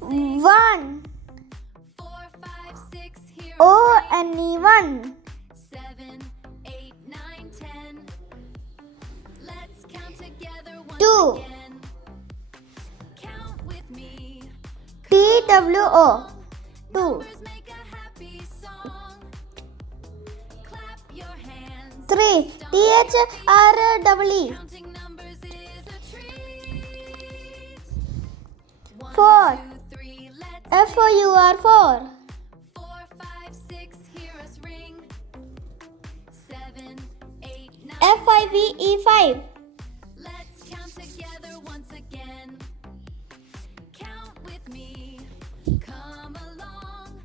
1. O-N-E 1. 2. T-W-O 2. 3. T-H-R-E-E 4. F-O-U-R 4. 5-E 5.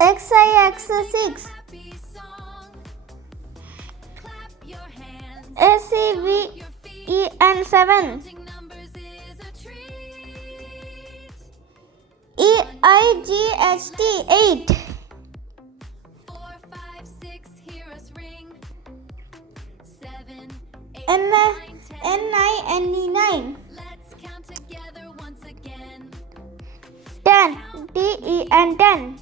X-I-X 6. S-E-V-E-N 7. E-I-G-H-T 8. N-I-N-E 9. 10. T-E-N 10.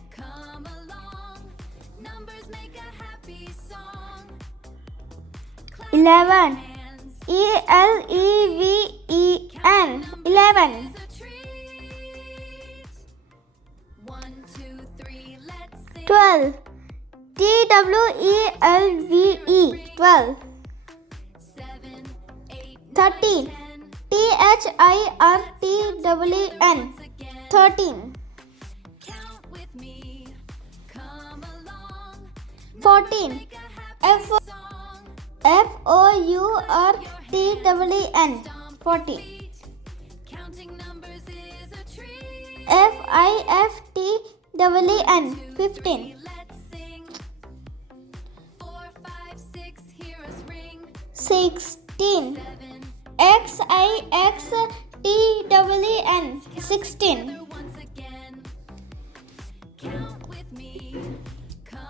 11. E-L-E-V-E-N 11. 12. T-W-E-L-V-E 12. 13. T-H-I-R-T-E-N 13. 14. F-O-U-R-T-E-N 14. F-I-F-T-E-N 15. 16. X-I-X-T-E-N 16.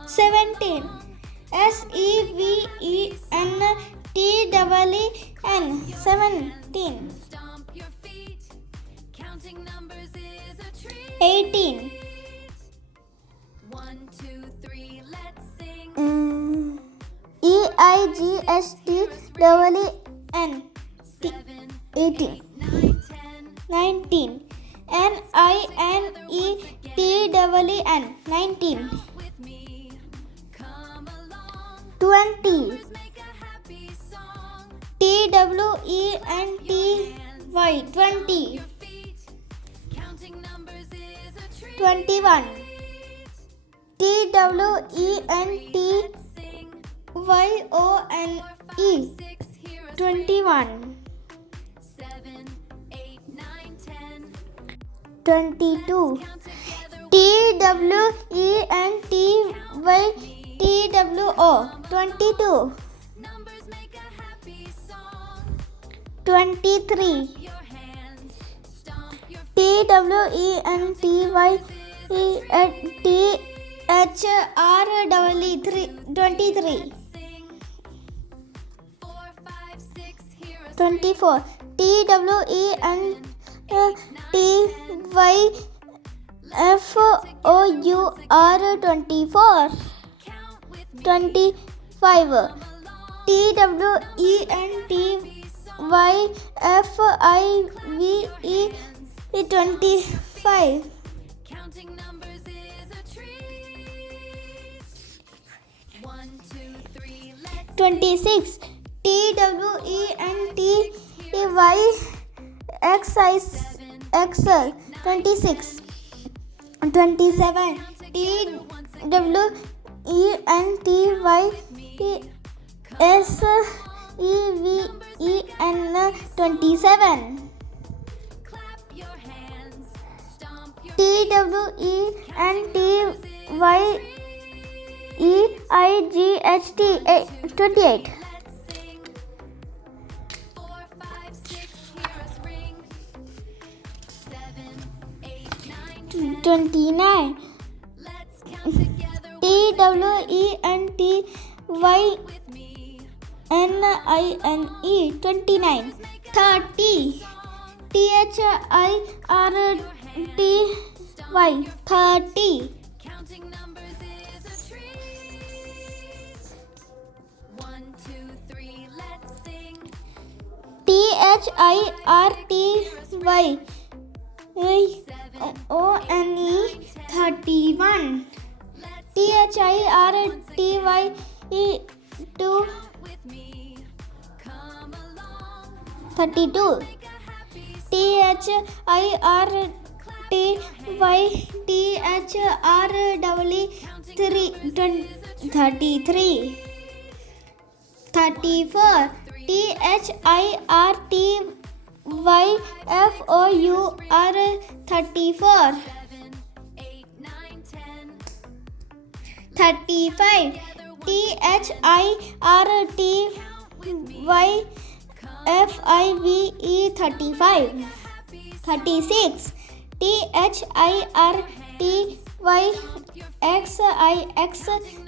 17. S-E-V-E-N-T-E-N 17. 18. E-I-G-H-T-E-N 18. 19. N-I-N-E-T-E-N 19. 20. T-W-E-N-T-Y 20. 21. T-W-E-N-T-Y-O-N-E 21. 22. T-W-E-N-T-Y-T-W-O 22. 23. T-W-E-N-T-Y-T-H-R-E-E 23. 24. T-W-E-N-T-Y-F-O-U-R 24. 25. T-W-E-N-T-Y-F-I-V-E 25. 26. T-W-E-N-T-Y-X-I-X 26. 27. T-W-E-N-T-Y-S-E-V-E-N 27. T-W-E-N-T-Y-E-I-G-H-T 28. 29. T-W-E-N-T-Y-N-I-N-E 29. 30. THIRTY 30. Counting numbers is a treat. 1, 2, 3, let's sing. THIRTYONE 31. THIRTY 2 With me, come along. 32. THIRTY 34. THIRTYFOUR 34. 8, 9, 10. 35. THIRTYFIVE 35. 36. THIRTYXIX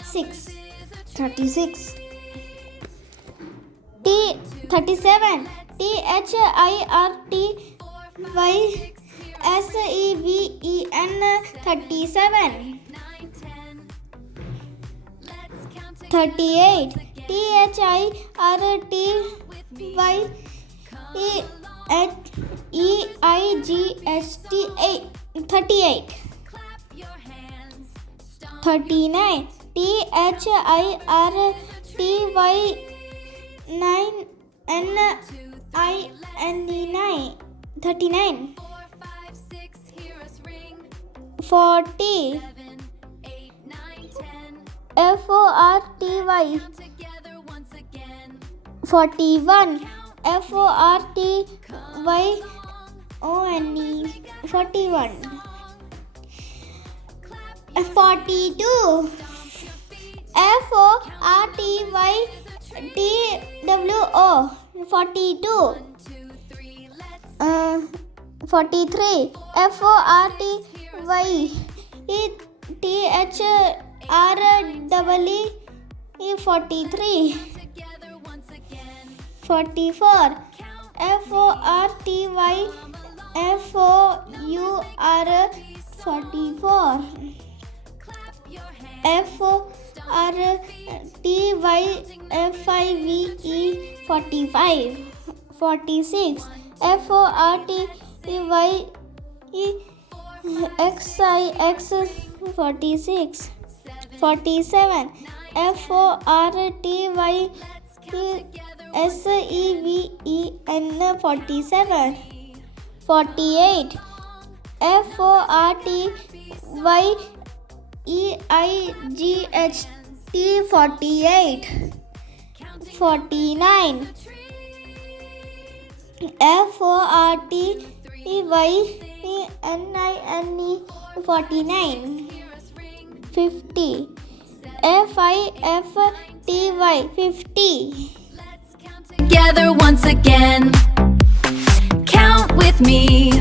6. 36. 37. THIRTYSEVEN 37. 38. THIRTYEIGHT 38. 39. THIRTYNINE 39. 40. FORTY 41. FORTYONE 41. 42. FORTYTWO 42. 43. FORTYTHREE 43. 44. FORTYFOUR 44. FORTYFIVE 45. 46. FORTYXIX 46. 47. FORTYSEVEN 47. 48. FORTYEIGHT 48. 49. FORTYNINE 49. 50. FIFTY 50. Together once again. Count with me.